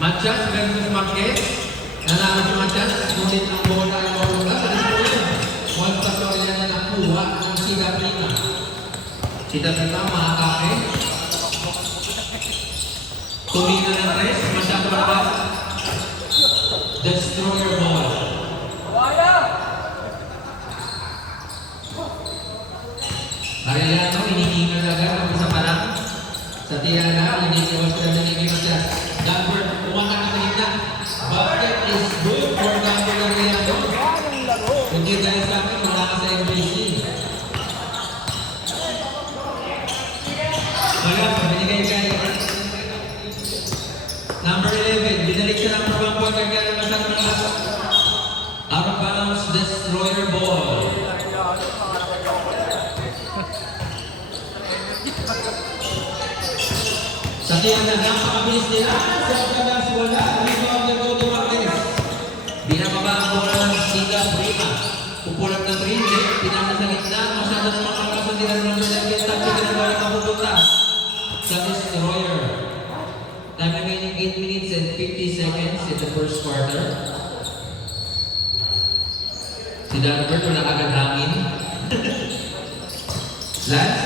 Matias versus Marquez. Nanalo si Matias, ngunit ang bola ay mawala. Juan Pastorian na nakuha ng Sida Prima. Sida Prima, maatake. Tumina ng tres, masyado malakas. Destroyer ball. Arellano, hinihingal agad ang isa pa lang. Sa Tiana, hindi si Oscar na naging Matias. Danford, umatak sa gitna. Basket is good for Danford Arellano. Hindi dahil sa akin, wala ka sa MBC. Wala, binigay kay number 11, binalik sa number 1 point kaya naman masyadong malakas. Out of bounds, destroyer ball. Sa tiyan na napakabilis nila. Sa kagas wala. Rebound na Godo Marquez. Binababa ang bola ng Sida Prima. Pupulat ng 3. Pinasa sa gitna. Masyado na makakasan nila ng number 11. Tapos yung bola mapupunta sa destroyer. Time remaining 8 minutes and 50 seconds in the first quarter. Si Danford wala agad hangin. Lance,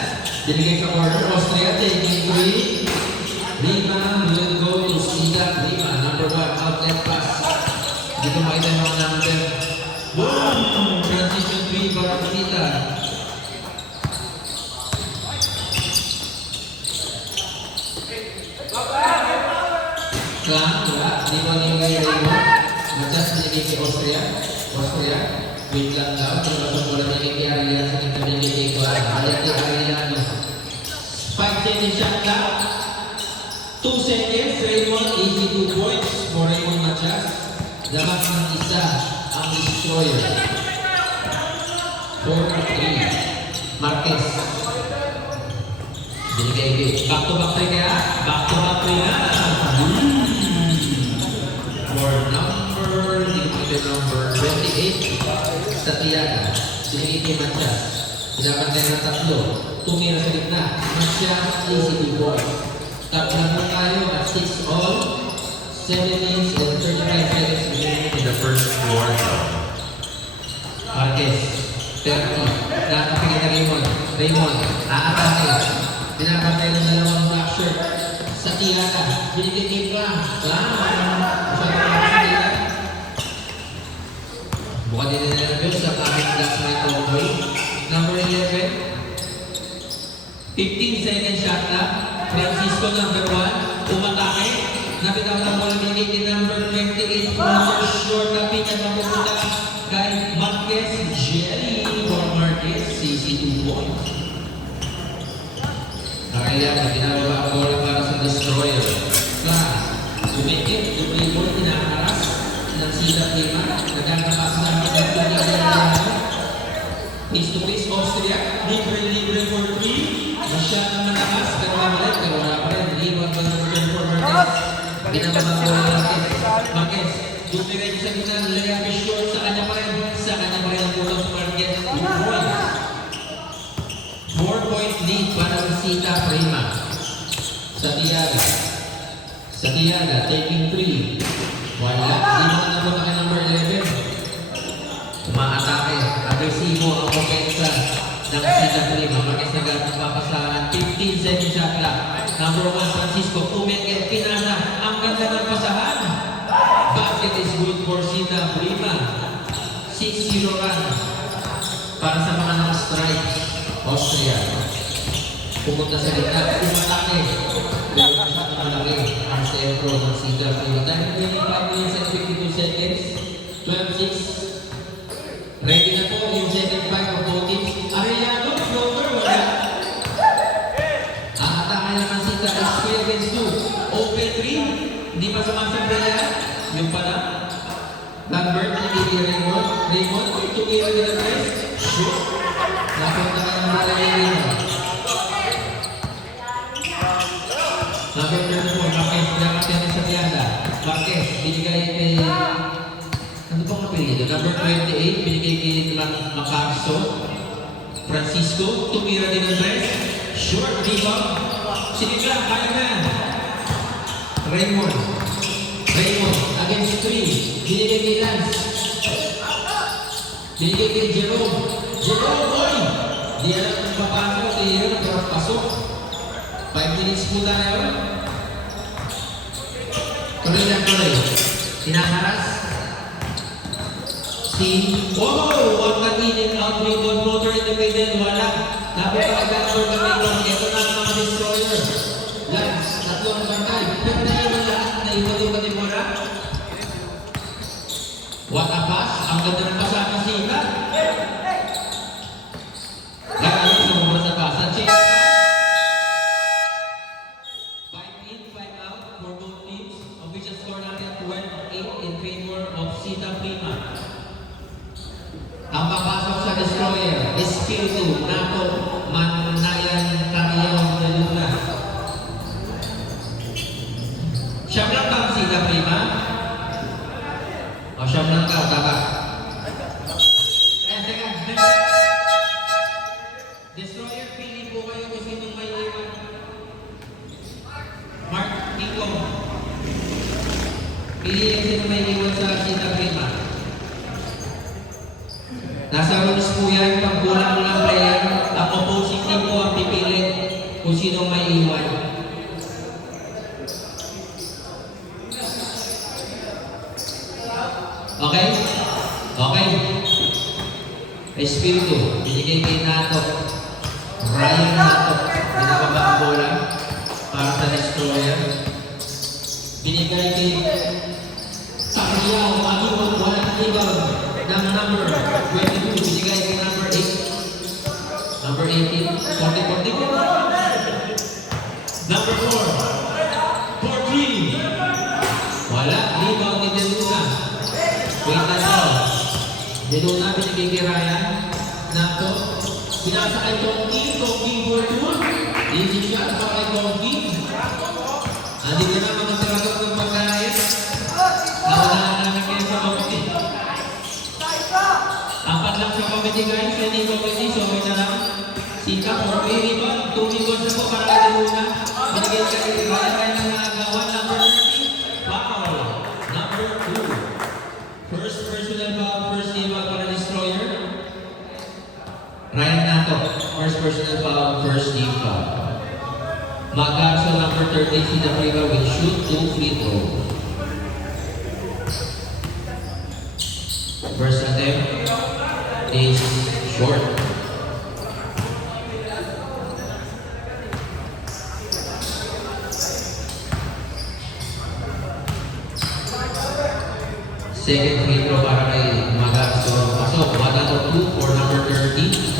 binigay sa corner. Austria taking 3. Rebound will go to Sida Prima. Number 1, outlet pass. Dito makita yung mga number. Boom! Transition 3 para Sida. Klang, wala. Di ba nilagay Raymond? Matias binigay kay Austria. Austria. Wait lang daw. Pero masok wala binigay kay Arellano. Sa kita binigay kay Klang. Ayan kay Arellano. 5 seconds shot lang. 2 seconds, Raymond, easy 2 points for Raymond Matias. Dapat ng isa ang destroyer. 4-3. Marquez. Binigay B. Back to back 3 kaya? Back to back 3 na. For number 28, sa Tiaga. Binigay kay Matias. Pinapantay ng 3. Tumira sa gitna. Matias, easy 2 points. Tatlan mo tayo at 6 all, 7 minutes and 35 seconds remaining in the first quarter. Marquez, 30. Nakapigay na Raymond. Raymond, aatake. Pinapatay ng dalawang black shirt. Sa Tiana, binigay kay Klang. Klang, masyadong ako sa Tiana. Buka din nila na sa aming last night overall. Number 11. 15 second shot lang. Francisco number 1, umatake. Napitawan ang bola binigay kay number 28, number short na pinagmapupunta kay Marquez. Jerry for Marquez, CC 2 points. Arellano, pinababa ang bola para sa destroyer. Umikit, dumibol, pinakaras ng Sida Prima. Nagkakapas na ang Arellano. Face to face, Austria. Libre for 3. Masyadong malakas, pero mabalik. Pero wala pa rin. Rebound ba ng for Marquez? Pinababa ang bola ng Marquez. Dumiretso sa gitna, layup is short. Sa kanya pa rin. Sa kanya pa rin ang bola ng Marquez. 2 points. 4-point lead para sa Sida Prima. Sa Tiaga. Sa Tiaga, taking 3. Wala. Di mo na po kay number 11. Umaatake. Agresibo ang offensa ng Sida Prima. Marquez na gamit papasahan. 15 second shot lang. Number 1, Francisco. Umikit. Pinasa. Ang ganda ng pasahan. Basket is good for Sida Prima. 6-0 run. Para sa mga naka-strike. Austria. Pumunta sa gitna. Umatake. Pero masyadong malaki ang sentro ng Sida Prima. Dahil 25 minutes and 52 seconds. 12-6. Ready na po yung second five of both teams. Arellano, floater, wala. Ang atake naman Sida is 3 against 2. Open 3. Hindi pa sumasablaya. Yung pala. Lambert, hindi Raymond. Raymond, tumira nila guys. Shoot. Napunta ka ng bola niya rin. Number 34, Marquez. Pinakatyan sa Tiana. Marquez, binigay kay... Ano bang apelido? Number 28, binigay kay Macarso. Francisco, tumira din ng dress. Short rebound. Sinigla, kaya na. Raymond. Raymond against 3. Binigay kay Lance. Binigay kay Jerome. Jerome, boy! Di alam kung papasok. Di alam kung pasok. 5 minutes po tayo. Tuloy lang tuloy. Tinaharas. Ang katinit out rebound motor independent. Wala. Dapat pag-agapor kami doon. Ito na ang mga destroyer. Lance, tatlo ang bantay. Pero naiwan lahat. Naiwan yung katimura. What a pass. Ang ganda ng pasama sila. Gagaling sa mga sa pasan. Check. 5 in, 5 out for both teams. Official score natin 12-8 in favor of Sita Prima. Ang papasok sa destroyer, Espiritu, Nato, Manayan, Tariyaw, Luna. Siyam lang ba ang Sita Prima? O siyam lang ka, taba. Teka. Destroyer, pili po kayo kung sinong may iwan. Mark, Nico. Pili kayo sinong may iwan sa Sita Prima. Nasa rules po yan, pag kulang ng player, ang opposing team po ang pipilit kung sinong may iwan. Okay? Okay. Espiritu, binigay kay Nato. Ryan Nato, binababa ang bola para sa destroyer. Binigay kay Tariyaw, Magiwag, walang rebound ng number 22, binigay kay number 8. Number 18, 40-40. Number 4, 4-3. Wala, rebound ni Deluna. Wait na daw. Deluna, binigay kay Ryan. Nato, pinasa kay Tongki, Tongki Fortune. Easy shot para kay Tongki. Hindi ka na mga trabaho ng pagkain. Nakalahan namin kayo sa committee. Apat lang sa committee guys, hindi committee, so okay na lang. Sika, 4 rebound, 2 rebounds na po para kay Deluna. Binigay kay Ryan na nagawan, number 30. Foul, number 2. First personal foul, first team foul para destroyer. Ryan Nato, first personal foul, first team foul. Magarso, number 30, Sita Prima will shoot 2 free throws. First attempt is short. Second free throw para kay Magarso. Pasok, Magarso 2 for number 30.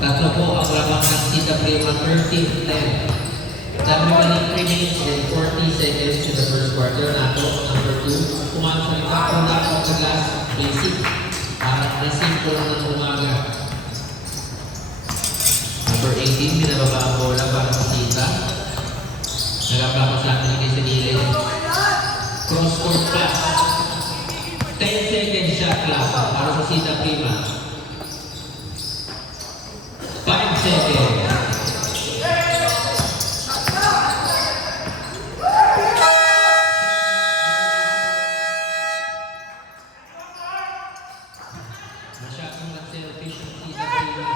Tatlo po ang labang ng Sita Prima, 13-10. Dami pa ng 3 minutes and 40 seconds in the first quarter. Nato, number 2. Pumasok sa likap, pula po sa glass, basic. Para na-simple ng umaga. Number 18, binababa ang bola para sa Sita. Nagapa ko sa atin kay sa gilid. Cross-court pass. 10 second shot clock para sa Sita Prima. 5 seconds. Masyadong nag-selfish ang Sita Prima.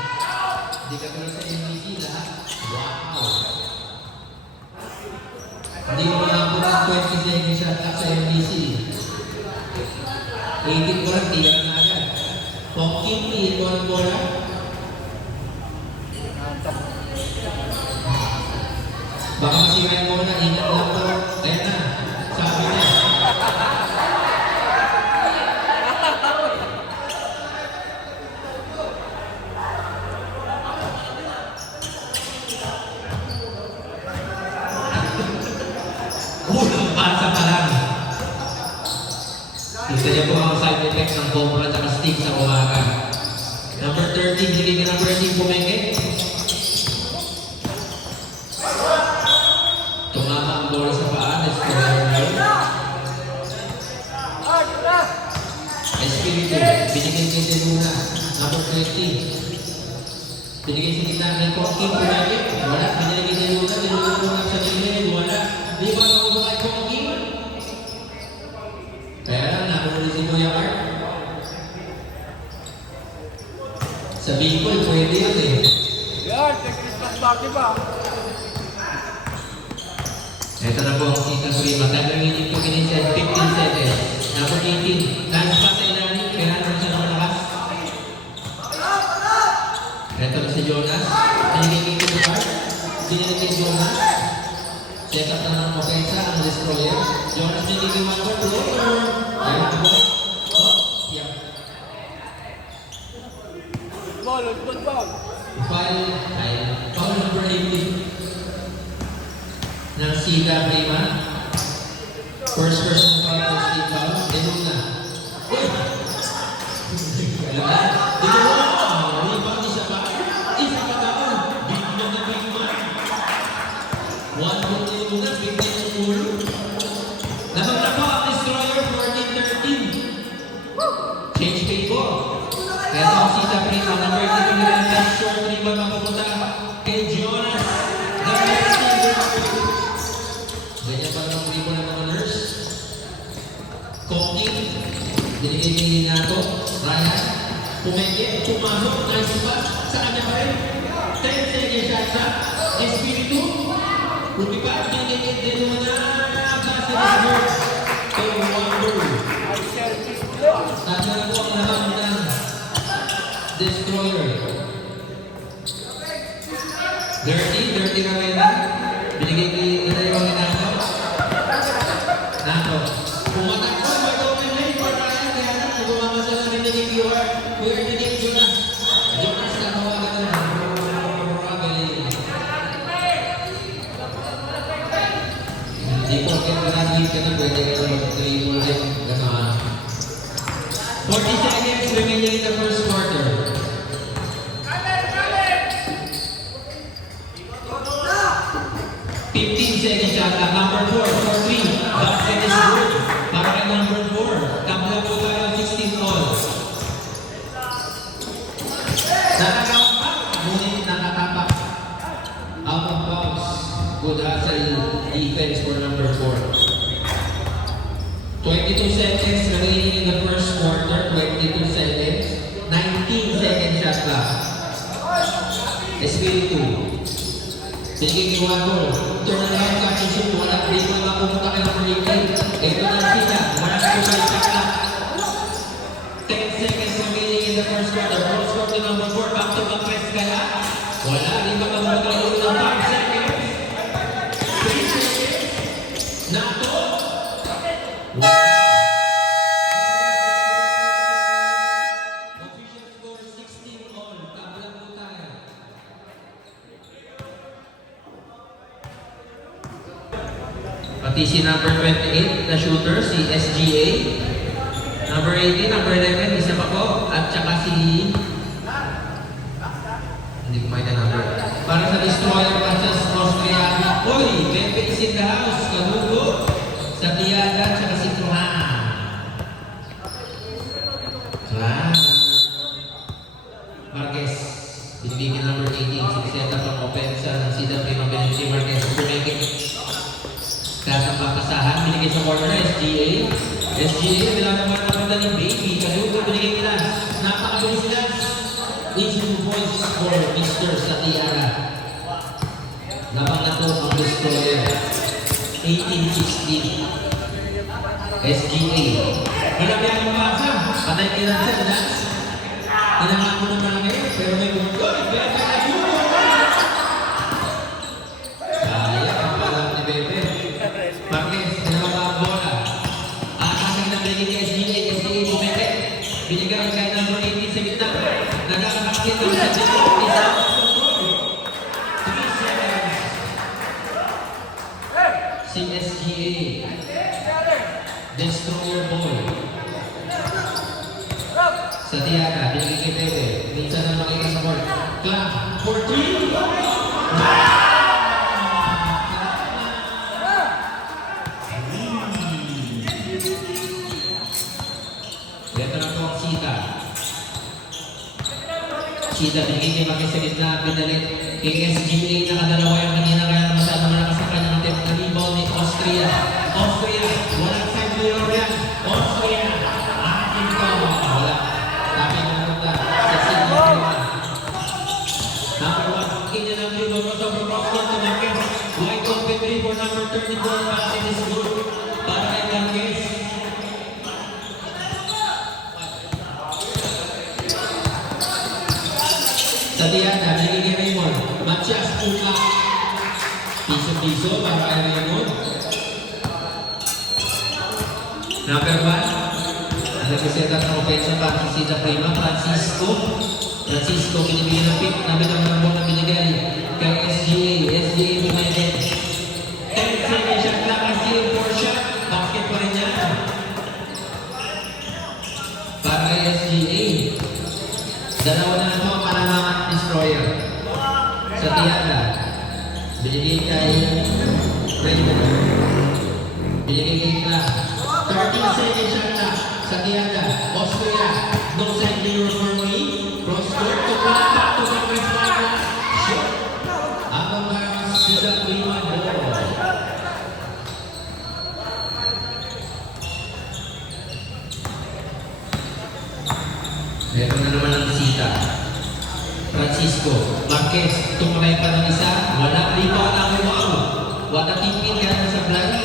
Hindi ka tulad sa MBC lahat. Wow! Hindi mo nakapot ang 20 second shot clock sa MBC. 18 ko lang, tira na agad. Pongkin, ito ang bola. Baka masirain mo na, ingat lang to. Ayan na, sabi niya. Unang pasa pa lang. Gusto niya po ang side effects ng Cobra at stick sa umaga. Number 30, binigay ka number 13, pumengit. Tumama ang bola sa paa, Espiritu, binigay kay Deluna, number 20. Binigay sa kita ng Tongki, pumengit. Wala, binigay kay Deluna, Deluna sa gilid, wala. Di ba makuha kay Tongki? Bicol, pwede yun eh. Yan, Christmas party pa. Ito na po ang Sita Prima. Time remaining to finish at 15 seconds. Number 18. Nice pass sa ilalim. Kailangan naman siya na malakas. Ito na si Jonas. Pinigiging ko sa Pinigiging Jonas. Set up na ng offensa ang destroyer. Jonas pinigiging one more. Floater. Ayan na po. Oh, yeah. Good ball. Foul number 18. Ng Sita Prima. First person foul for Sita. Denuna. Uy! Kailangan. Denuna! Rebound isa pa. Isa pa daw. Big man na big man. One goal ni Denuna. Big man yung ulo. Nabagta po ang destroyer 14-13. Change pay po. Kaya ang Sita Prima. Number 18 na short rebound mapupunta kay Jonas. Ganyan pa lang ribo ng mga nurse. Koking. Dinigay na ito. Ryan. Pumenge. Pumasok. Nice pass. Sa kanya pa rin. 10 seconds shot sa Espiritu. Lumipad. Dinigay din mo na. Basta na work. Kay Wonder. Tata na po ang lahat ng Destroyer. 30 na meron. Binigay kay Inayong Nato. Nato. Pumatak ko, may open lane for Ryan. Kaya na, nagumama siya na binigay viewer. Kuya binigay Jonas. Jonas na tawagan na. Hindi po, kaya graduate ka na, pwede ka na mag-3 rin. Gano'n. 40 seconds remaining in the first quarter. Second shot at number 4 for 3. Basket is good. Para kay number 4. Tabla po tayo 16 all. Nakagawa pa. Ngunit nakatapak. Out of bounds. Good hustle defense for number 4. 22 seconds remaining in the first quarter. 22 seconds. 19 second shot left. Espiritu. Piniging iwan ko. Turn around, catch and shoot. Walang break na mapumunta kayo ng break. Ito na sila. Walang kusay takla. 10 seconds remaining in the first quarter. First quarter number 4. Back to the press kaya. Wala. Di ba magmagalaw ng 5 seconds? 3 seconds. Nato. Official score 16 all. Tabla po tayo. Pati si number 28 na shooter, si SGA. Number 18, number 11, isa pa po. At saka si... Hindi ko makita number. Para sa destroyer versus Austria. Uy, Pepe is in the house. Kalugo. Sa Tiaga at saka si Tuhan. Marquez. Binibigyan number 18. Siniseta pang offensa ng Sida Prima Benji Marquez. Pumigit. Kaya sa papasahan, binigay sa corner na SGA. SGA, nilaman naman na ni Baby. Kalugo, binigay nila. Napakabilis sila. 18 points for Mr. Satiara. Labang na to ang destroyer. 18-16. SGA. Malaki ang mabasa. Patay kailan sa dance. Tinangan mo naman lang kayo, pero may mundo. Bebe, ayun! Kaya, ang palang ni Bebe. Marquez, sinamang ang bola. Akasang nabigay ni SGA. SGA bumete. Binigay kay number 18 sa gitna. Nagkakakakit ang sa dito. Isa. 3 seconds. Si SGA. Destroyer ball. Sa Tiaga, binigay kay Bebe. Minsan na makita sa board. Clock for 3. Ito na po ang Sita. Sita, binigay kay Marquez sa gitna. Pinalit kay SGA. Nakadalawa yung kanina. Kaya masyadong malakas sa kanyang attempt na rebound ni Austria. Austria, walang side player yan. Austria, atin ko. Wala. Tapi na punta sa Sita. ball basket is good para kay Marquez. Sa Diana, nagiging Raymond. Matias Puka. Piso-piso para kay Raymond. Number 1. Nag-set up ng offensive para si Sida Prima. Francisco, binibigyan ng pick. Nabitang ng ball na binigay kay SGA. SGA bumedit. 10 second shot lang. SGA 4 shot. Basket pa rin yan. Para kay SGA. Dalawa na ito ang Mananangan Destroyer. Sa Tianda. Binigay kay Raymond. Binigay kay Clark. 13 second shot na sa Tianda. Austria. No side mirror for me. Cross court to Clark. To the first line. Shot. Abang sila Prima ball. Meron na naman ang bisita. Francisco. Marquez. Tumakay pa ng isa. Wala. Di pa lang. Wow. Wala tipin ka na sa blind.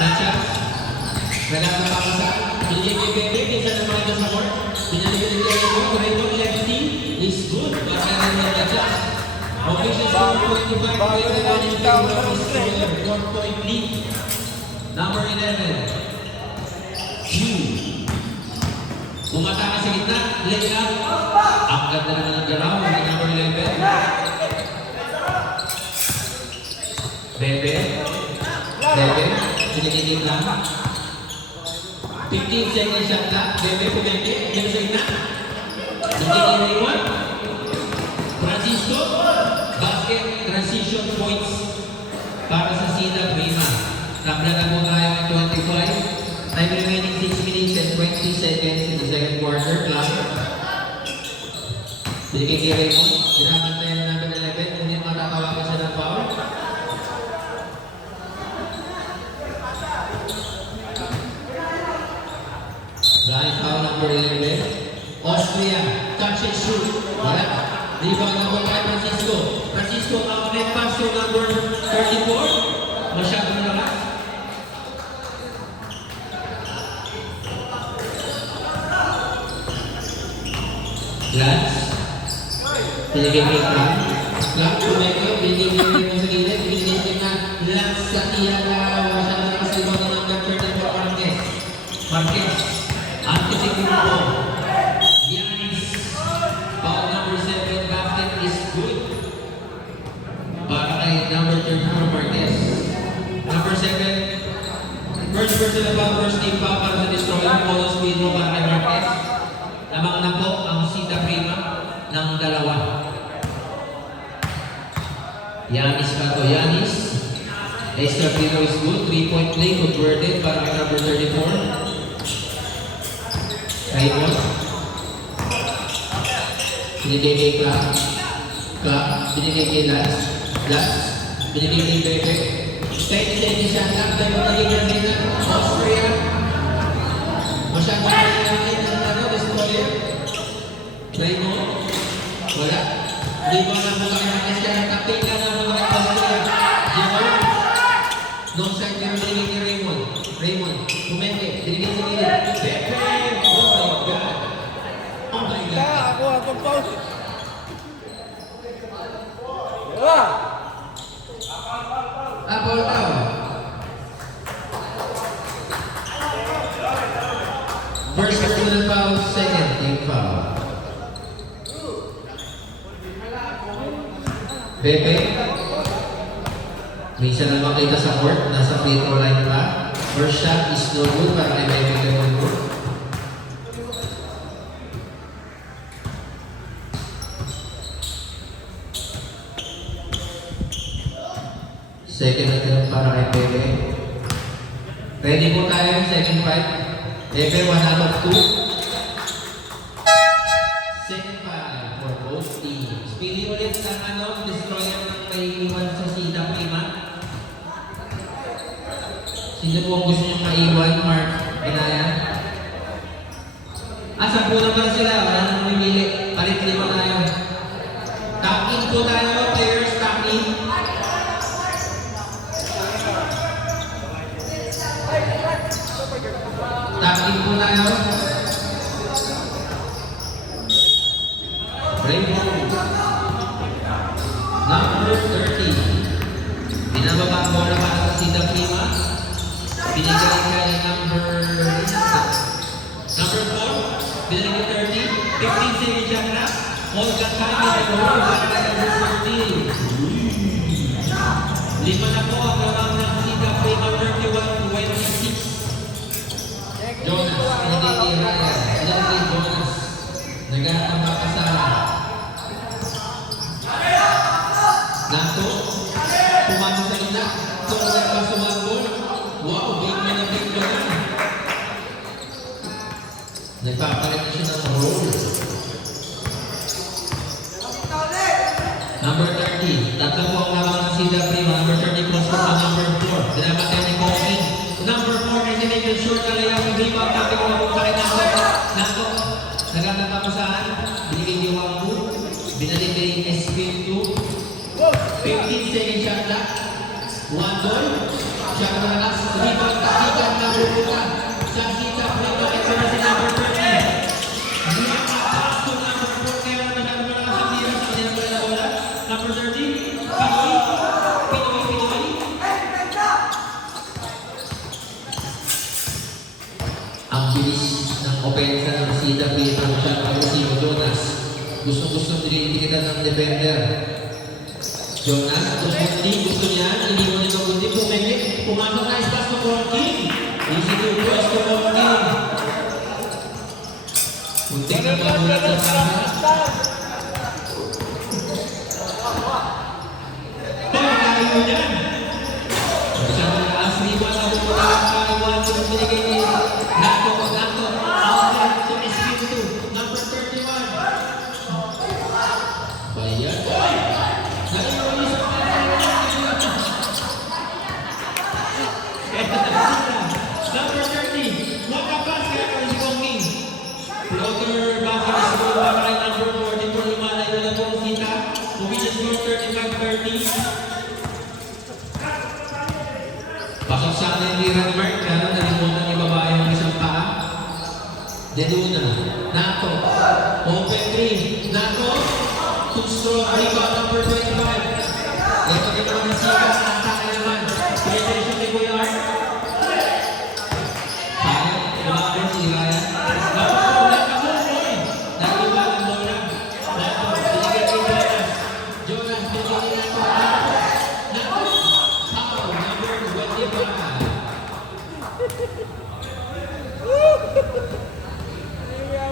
Nachas. Nagkakapakasan. Binigay kay Bebe. Kaysa naman ito sa court. Binigay kay Bebe. Corrector lefty. Is good. Baka rin ng Nachas. Official score 25. One point lead. Number 11. Hugh. Umata ka sa gitna, layup. Ang ganda naman ng galaw ng number 11. Bebe. Sinigigit lang. 15 seconds shot lang. Bebe, pumenti. Yan sa gitna. Sinigigit Raymond. Francisco. Basket transition points para sa Sida Prima. Nakla na po tayo ng 25. Time remaining 6 minutes and 20 seconds in the second quarter. Clock. Binigay kay Raymond. Sinaman tayo ng number 11. Hindi matatawagan siya ng foul. Dahil foul number 11. Austria. Touch and shoot. Wala. Rebound number 5. Francisco. Francisco ang net pass to number 34. Masyadong lakas. Lance. Binigay kay Clark. Clark, tumeko. Binigay mo sa gilid. Binigay na Lance sa Tiana. Siya na nakasalbaw ng number 34 Marquez. Marquez. Antetokounmpo. Giannis. Foul number 7. Basket is good. Para kay number 34 Marquez. Number 7. First personal foul. First team foul para sa Destroyer. Polo speed mo para kay Marquez. Lamang na po ang Sida Prima ng dalawa. Giannis pa to. Giannis. Extra free throw is good. 3-point play converted para kay number 34. Raymond. Binigay kay Clark. Binigay kay Lance. Binigay kay Bebe. 10 seconds siya lang. Tayo nagiging sila. Austria. Masyadong nagiging Destroyer. Raymond. Wala. Hindi ko alam kung kaya kaya nakapika na mga Austria. Jerome. No side yung binigay ni Raymond. Tumenge. Binigay sa gilid. Bebe. Oh my God. Oh my God. Ako pause. Yeah. Apple daw. First personal foul, second team foul. Bebe. Minsan na makita sa court, nasa free throw line pa. First shot is no good para kay Bebe Lemonco. Second attempt para kay Bebe. Ready po tayo yung second fight. Bebe, 1 out of 2. Second fight for both teams. Pili ulit ng Destroyer ng may iwan sa Sida Prima. Sino po ang gusto niyong maiwan, Mark? Binaya? Asa po naman sila? Wala nang mamimili. Palit lima tayo. Tap in po tayo, players. Tap in. Tag-in po tayo. Rainbow. Number 30. Binababa ang bola para sa Sida Prima. Binigay kay number 4. Binigay 30. 15 seconds siya na. All the time in the goal para kay number 30. Lima na po ang lamang ng Sida Prima 31-26. Jonas, pinigay kay Ryan. Pinigay kay Jonas. Naghahanap ang makasahan. Nato, pumano sa gitna. Tumulad pa sumambol. Wow, big man na big man. Nagpapalit na siya ng roll. Number 30. Tatlo po ang lamang ng Sida Prima. Number 30 plus po ang number 4. Dinamatay ni Kokin. Number 4 na sinigil short na layang yung rebound. Natin ko na po kay Nato. Nato, naghanap ang makasahan. Binigay ni Wangbu. Binalik kay SP2. 15 seconds shot clock. One goal. Siya ka na last. Rebound takikan na bubuka. Sa Sida Prima. Ito na si number 30. Nakakapas to number 4. Kaya naman siya naman ang tira sa kanyang bola na bola. Number 30. Pinoy. Pinoy. Ang bilis ng opensa ng Sida Prima. Siya ang agresibo. Jonas. Gusto dinitikitan ng defender. Jonas, Kundi, gusto niya, iniwan niya ng Kundi, pumasok na ispas ng Korkin. Easy to cross to Korkin. Kunting na magulat sa camera. Pagkayo niyan. Siya na asriba na bumula kay Watson, binigay ni Nato, outlet to SP2, number 31. Bayan. Number 30, nakapas kaya kami si Kongking. Floater basket is goal para kay number 4. Dito lumalayo na po ang Sita. Provision score 35-30. Pasok sa atin ni Ranmark. Kaya nalimutan ni babae ng isang paa. Deduna. Nato. Open 3. Nato. Two-stroke rebound number 25. Ito kita naman si Sita. Atake naman. Penetration ni Kuya Art. Lumaban si Ryan. Napakulat ka mo, boy. Nag-iba ang bola. Nato, binigay kay Jonas. Jonas, binigay niya ito. Nato. Foul, number 25.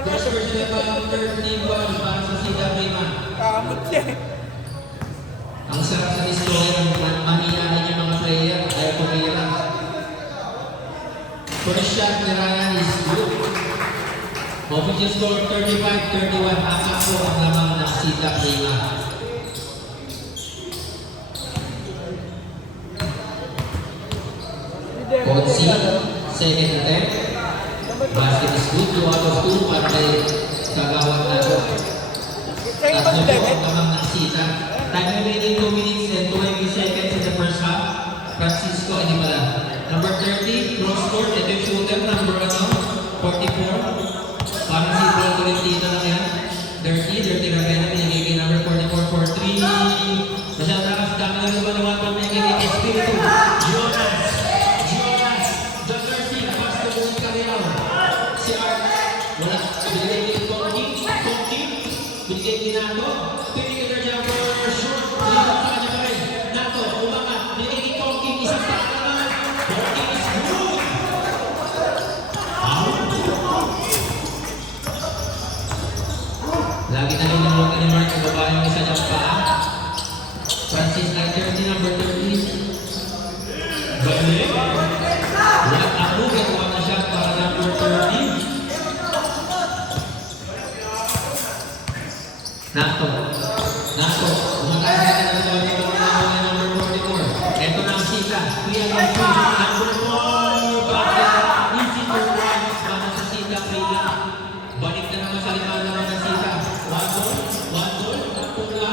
First personal foul, 13 balls para sa Sida Prima. Kamot siya. Ang sarap sa istorya ng maniyahan yung mga player. Ayaw pumira. First shot ni Ryan is good. Official score 35-31. Apat po ang lamang ng Sida Prima. Ponzi, second attempt. Basket is good. 2 out of 2 para kay Kagawad na po. Tatlo po ang lamang ng Sida. Time remaining 2 minutes and 20 seconds in the first half. Francisco, hindi pala. Number 30, cross court, ito yung shooter, number 44. Parang si Paul Tolentino lang yan. 30 na rin, pinigay kay number 44 for 3. Masyadong nakas, dami na rin ba naman pa pinigay kay Espiritu. Jonas, the nursing, pass to Buong Carrero. Si Art, wala, binigay kay Konti, binigay kay Nato, pinigay kay Jumper, short, binigay sa kanya pa rin. Nato, umangat, binigay kay Konti, isang sa naman. Konti is good. Lagi na rin ang ni Mark ang babae ng isa niyang paa. Francis na 30, number 30. Balik. What a move. Gawa na siya para number 30. Nato. Umatay na naman ito ng number 44. Ito na ang Sita. Clear ng shoot. Number 4. Bakit? Easy to run. Para sa Sita. Balik na naman sa lima naman ng Sita. One goal. Pula.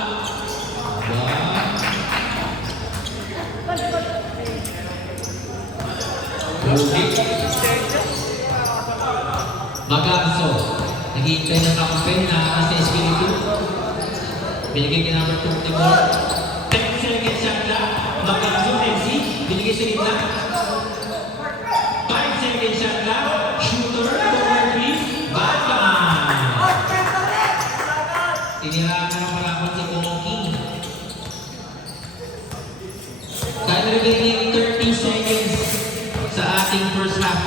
Aba. Maganso. Naghihintay ng kakampi na sa Espiritu. Binigay kay number 24. 10 seconds shot clock. Maganso, MC. Binigay sa gitna. 5 seconds shot clock. Shooter, forward 3. Batman. Tinirahan na palakot si Monkey. Kahit remaining 30 seconds sa ating first half.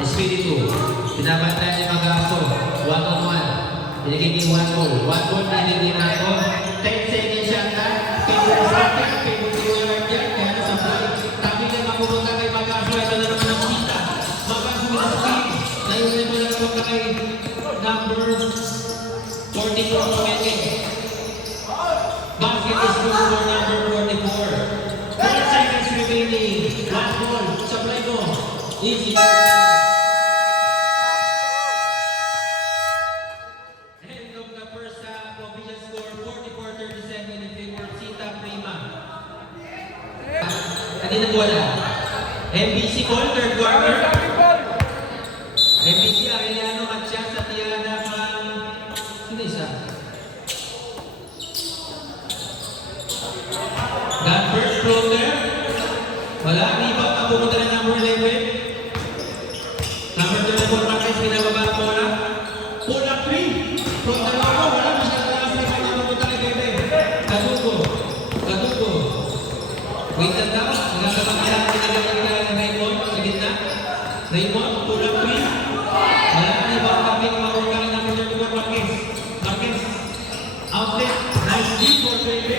Espiritu. Pinabantay niya Maganso. 1-on-1. Binigay kay 1 goal. 1 goal, binigay na ako. 10 seconds shot clock. Pinigay sa akin. Pinigay na dyan. Kaya nasa play. Tabi na mapupunta kay Maganso. Ito na naman ang kita. Maganso na speed. Naiulit mo na naman kay number 44 Omeke. Basket is good for number 44. 4 seconds remaining. 1 goal. Supply mo. Easy. End of the first half. Official score 44-37 in favor of Sita Prima. Kanina bola. MBC call, third quarter. MBC Arellano at siya sa Tiana ng... Sino isa? God first floater. Wala. Rebound ang pumunta na number 11. Number 34 Marquez, pinababa ang bola. Pull up 3. From the logo, wala. Masyadong lakas na ikaw na pumunta kay Bebe. Kadugo. Kadugo. Wait lang daw. Nagkakabang kailangan pinagaling ka ng Raymond sa gitna. Raymond, pull up 3. Wala. Rebound kami ng mga ng number 34 Marquez. Marquez. Outlet. Nice lead for Bebe.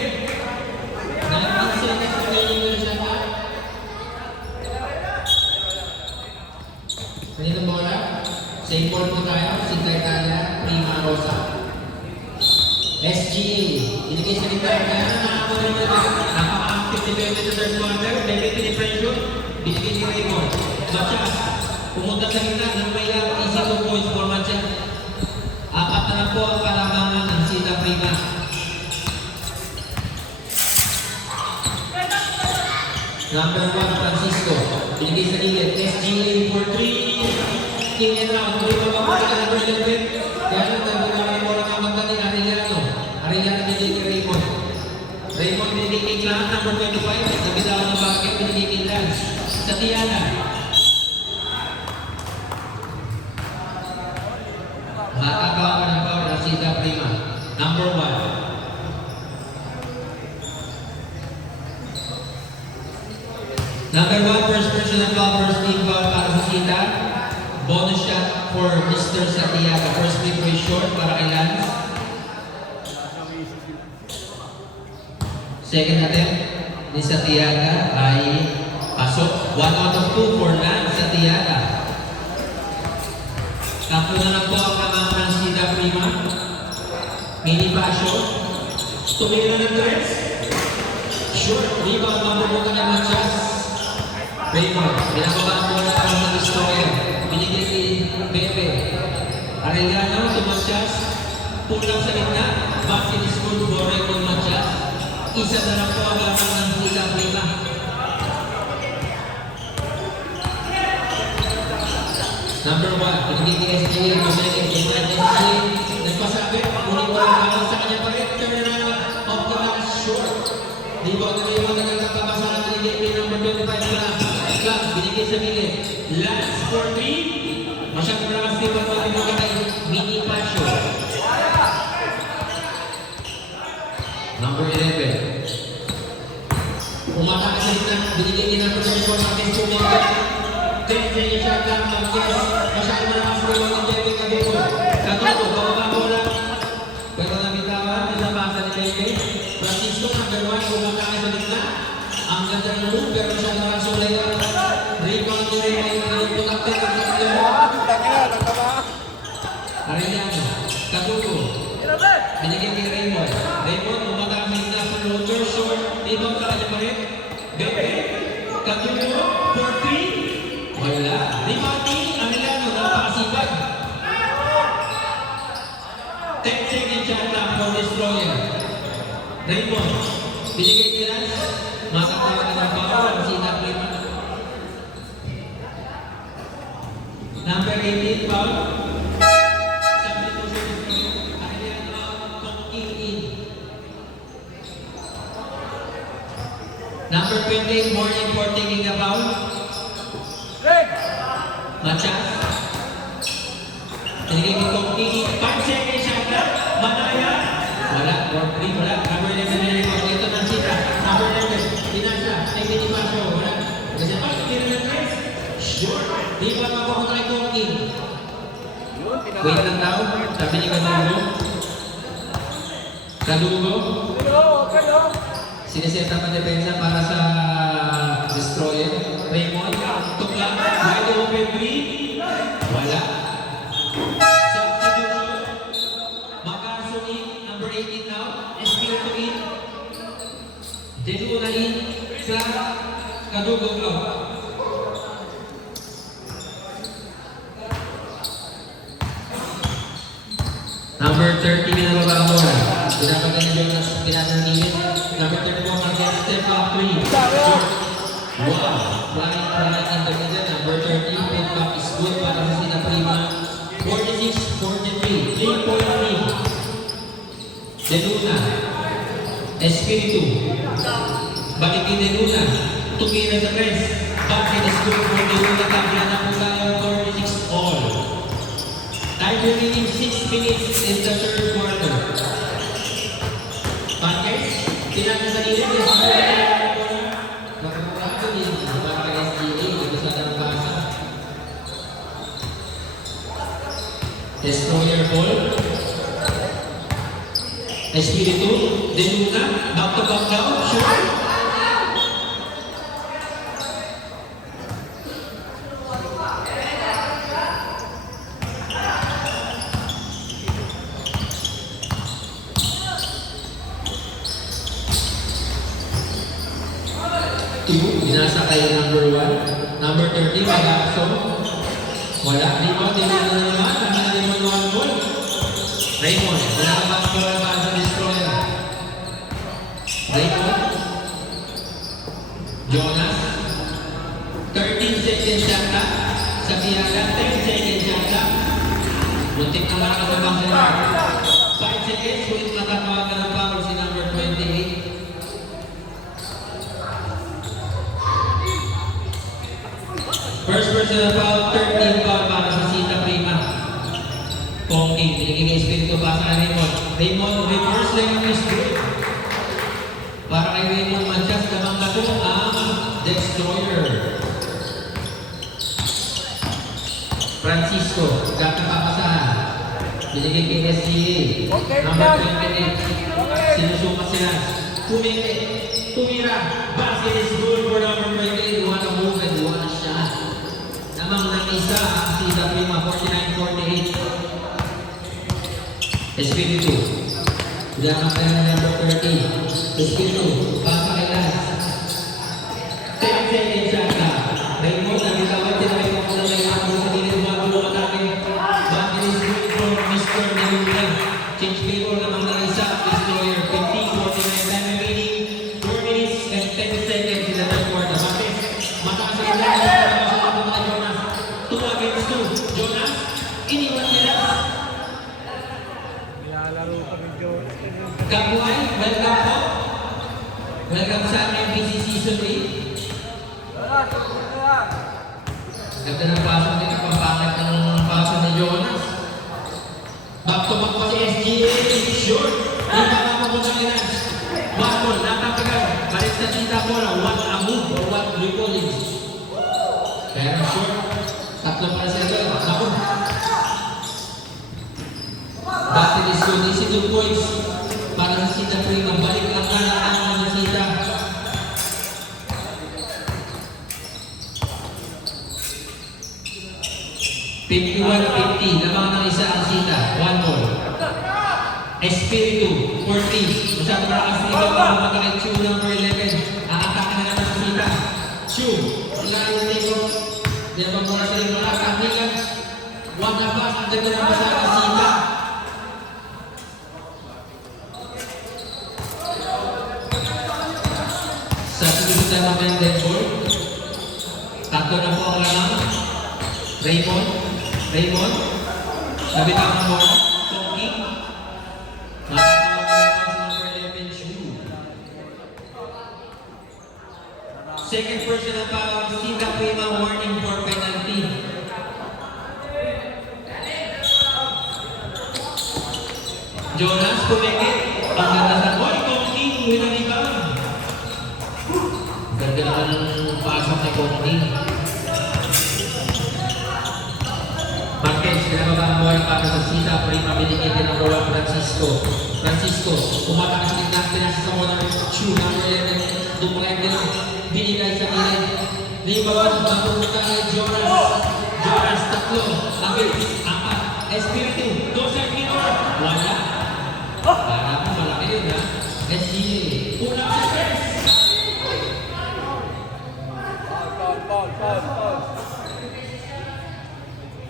19 seconds remaining na siya na. Kanina bola. Same ball po tayo. Sita Italia. Prima Rosa. SGA. Inigay sa gitna. Kaya na nakakuha naman na. Napaka-active ni Bebe sa third quarter. Bebe pinipresyon. Binigay ni Raymond. Matias. Pumunta sa gitna. Nang may easy 2 points for Matias. 4 na lang po ang kalamangan ng Sita Prima. Number 1, Francisco. Binigay sa gilid. SGA for 3. King and round. Hindi pa mapunta ka number 11. Kaya lang, nagbilang yung bola kamagda ni Arellano. Arellano binigay kay Raymond. Raymond binigay kay Clan, number 25. Nabitawan ng basket, binigay kay Lance. Sa Tiana. Makakawa ka ng power ng Sita Prima. Number 1. Number 1, first personal foul, first team foul para sa Sita. Bonus shot for Mr. Santiago. First free throw is short para kay Lance. Second attempt ni Santiago ay pasok. 1 out of 2 for Lance Santiago. Tatlo na lang po ang kamang ng Sita Prima. Mini passion. Tumira ng dress. Short. Rebound. Mapupunta kay Matias. Raymond, binababa mo na para sa Destroyer. Binigay si Bebe. Arellano to Matias. Pull up sa gitna. Basket is good for Raymond Matias. Isa na lang po ang lamang ng Sita Prima. Number 1, binigay ni SGA. Bumalik. SGA. Nagpasabi. Ulit mo lang sa kanya pa rin. Turnaround of the last short. Rebound na Raymond. Nagkakapasahan na ni number 25 na. Club, binigay sa gilid. Lance for 3. Masyadong malakas din pag mga kay Mini Passion. Number 11. Umatake sa gitna. Binigay din ang protection ng Marquez Pumaga. 10 seconds shot lang. Marquez. Masyadong malakas din ang Jeffrey Cabello. Katuto, bababa bola. Pero nabitawan. Nilabasa ni Bebe. Francisco, number 1. Umatake sa gitna. Ang ganda ng move, pero masyadong malakas yung layup. Rebound ni Raymond. Putakte ng Cabello. Arellano. Katuto. Binigay kay Raymond. Raymond, umatake sa gitna. Floater, short. Rebound ka kanya pa rin. Bebe. Katuto. For 3. Wala. Rebound ni Arellano. Napakasipag. 10 seconds shot lang for Destroyer. Raymond. Binigay kay Lance. Makakatawa ng power ang Sita Prima. Number 18 foul. Number 20, warning for taking a foul. Red. Machas. Tinigil ko Kiki. 5 seconds shot clock. Manaya. Wala. Court 3. Wala. Number 11 na record. Ito ng sita. Number 11. Dinasa. Take it pasyo. Wala. Kasi pa. Tira ng press. Sure. Di ba mapupunta kay Koki? Wait lang daw. Sabi ni Kadugo. Kadugo. Siniseta pa depensa para sa destroyer. Raymond. Tukla. Wide open 3. Wala. Substitution. Macarson in. Number 18 now. Espiritu in. Denuna in. Clark. Kadugo block. Number 30, binababa mo. Pinapagay na Jonas, pinanangilin. Number 31, Marquez, step back 3. Short. Wow. Flying in the middle. Number 30, pin back is good para sa Sina Prima. 46, 43. 3-point lead. Denuna. Espiritu. Balikin Denuna. Tumira sa press. Basket is good for Denuna. Kapila na po tayo. 46 all. Time remaining 6 minutes in the third quarter. Marquez, tinanong sa nilid. Nakamurado din. Para kay SGA, ito sa Darbasa. Destroyer ball. Espiritu, Denuna, back to back down, sure. Binasa kayo number 1. Number 30, Pagapso. Wala. Raymond, Raymond na naman. Kami na Raymond 1 ball. Raymond, nalabas ko na ba sa destroyer? Raymond. Jonas. 13 seconds shot clock. Sa Tiaga, 10 seconds shot clock. Muntik na lang sa bangsa. 5 seconds, ulit matatawagan ng foul si number 28. First personal foul, 13 foul para sa Sita Prima. Pongking, piniging espiritu pa sa Raymond. Raymond, reverse layup is good. Para kay Raymond Manchas, namang lato ang destroyer. Francisco, kakapapasahan. Piniging kay SGA. Number 28. Sinusukat sila. Tumira. Basket is good for number 28. Wanna move and wanna shot. Namang nang isa ang Sita Prima, 49-48. Espiritu. Diyan tayo na number 30. Espiritu. Pasa kay Lance. 10 seconds shot na. Raymond, nagitawag din na Raymond na may ako sa gilid. Wago atake. Basket is good for Mr. Deluna. Change people namang nang isa. Destroyer. 15-49. Time remaining 4 minutes and 10 seconds in the third quarter. Bakit? Mataas sa kanya. Jonas. 2 against 2. Jonas. Iniwan nila. Nilalaro kami Jonas. Kabuhay, welcome po. Welcome sa MPC Season 8. Ganda ng pasok nila, pampakit ng pasok ni Jonas. Back to back pa si SGA. Sure. Di pa makapunta nila. Bakol, natapagal. Balik sa Sita Bola. What a move or what we call it. Pero sure. Tatlo para sa ito. Ako. Basket is good. Easy 2 points. Para sa Sita Prima. Balik lang ang mga Sita. $51-50. Lamang ng isa ang Sita. 1 ball. Espiritu. 14. Masyado malakas dito para matakit Chu number 11. Aatake na naman sa Sita. Chu. Wala yung dito. Di ba muna sa rin mga kamigan. Wag na ba? Ang dito naman sa Sita. Sa susunod na naman dead ball. Tatlo na po ang lamang. Raymond. Raymond. Nabitang mo. Tongking. Matatawa na naman sa number 11 shoe. Second personal foul, Sita Prima warning for penalty. Jonas pumikit. Ang ganda sa boy, Kongking with a rebound. Ganda naman ng pasok ni Kongking. Marquez, pinababa ang boy para sa Sita Prima, binigay din ang bola Francisco. Francisco, umatak sa gitna, pinasa sa corner, shoe number 11, dumulay din, binigay sa gilid. Rebound, mapupunta kay Jonas. Jonas, tatlo, ang bilis, apat, Espiritu, Dosa Minor, wala. Para po malaki yun ha. SGA, pulang sa first. Foul.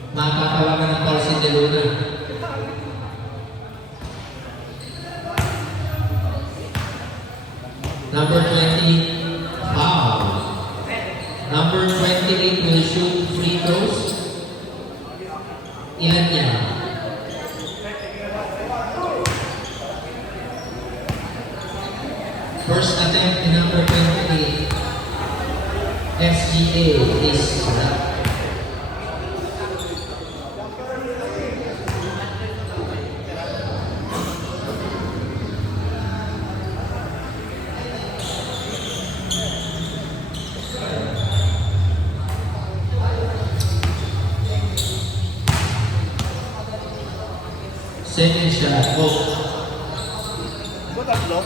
Makakatawagan ng foul si De Luna. Number 20, foul. Number 28 will shoot free throws. Ilan niya? First attempt in number 28. SGA is second shot. Ba tatlo?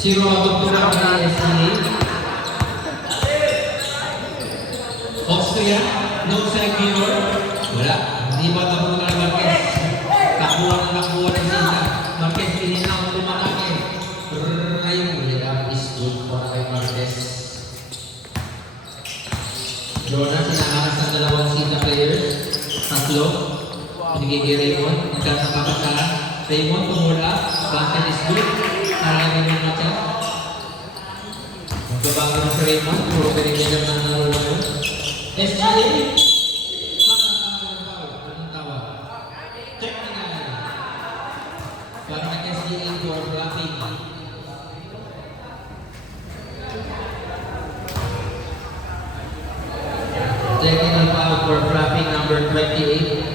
Zero out of 2 ng SGA. Austria, no side mirror. Wala. Hindi ba nabuka ng Marquez? Kakuha ng Sita. Marquez pininaw ng lumalaki. Ayun, nila is good for kay Marquez. Jonas, sinakakas ng dalawang Sita players. Tatlo. Binigay kay Raymond. Nagkakapapasahan. Raymond, tumula. Basket is good. Nararaming yung matcha. Magbabago na si Raymond. Puro pinigay lang ng nalularo. SGA. Anong tawag? Technical. Para nag-SGA for blocking. Technical foul for flapping number 28.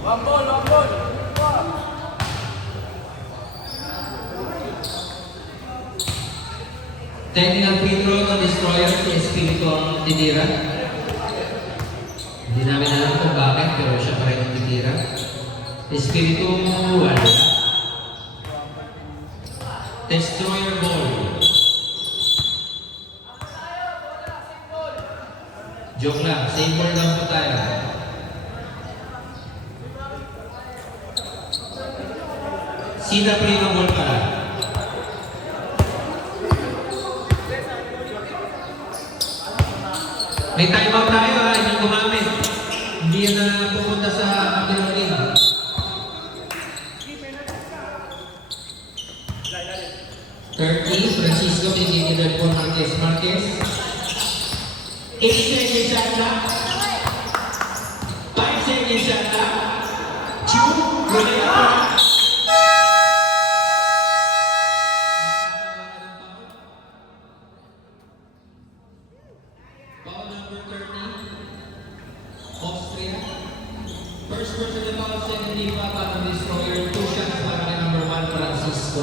One ball. Technical free throw ng Destroyer si Espiritu ang titira. Hindi namin alam kung bakit, pero siya pa rin ang titira. Espiritu, wala. Destroyer ball. Joke lang, same ball lang po tayo. Sida pa rin ang ball para. May timeout tayo ha, hindi gumamit. Hindi yan na pupunta sa kabilang lane. Francisco pinigil po Marquez. 8 seconds shot clock. 5 seconds shot clock. Relay up. Foul number 30. Austria. First person to foul, second team foul para ng Destroyer. 2 shots para kay number 1 Francisco.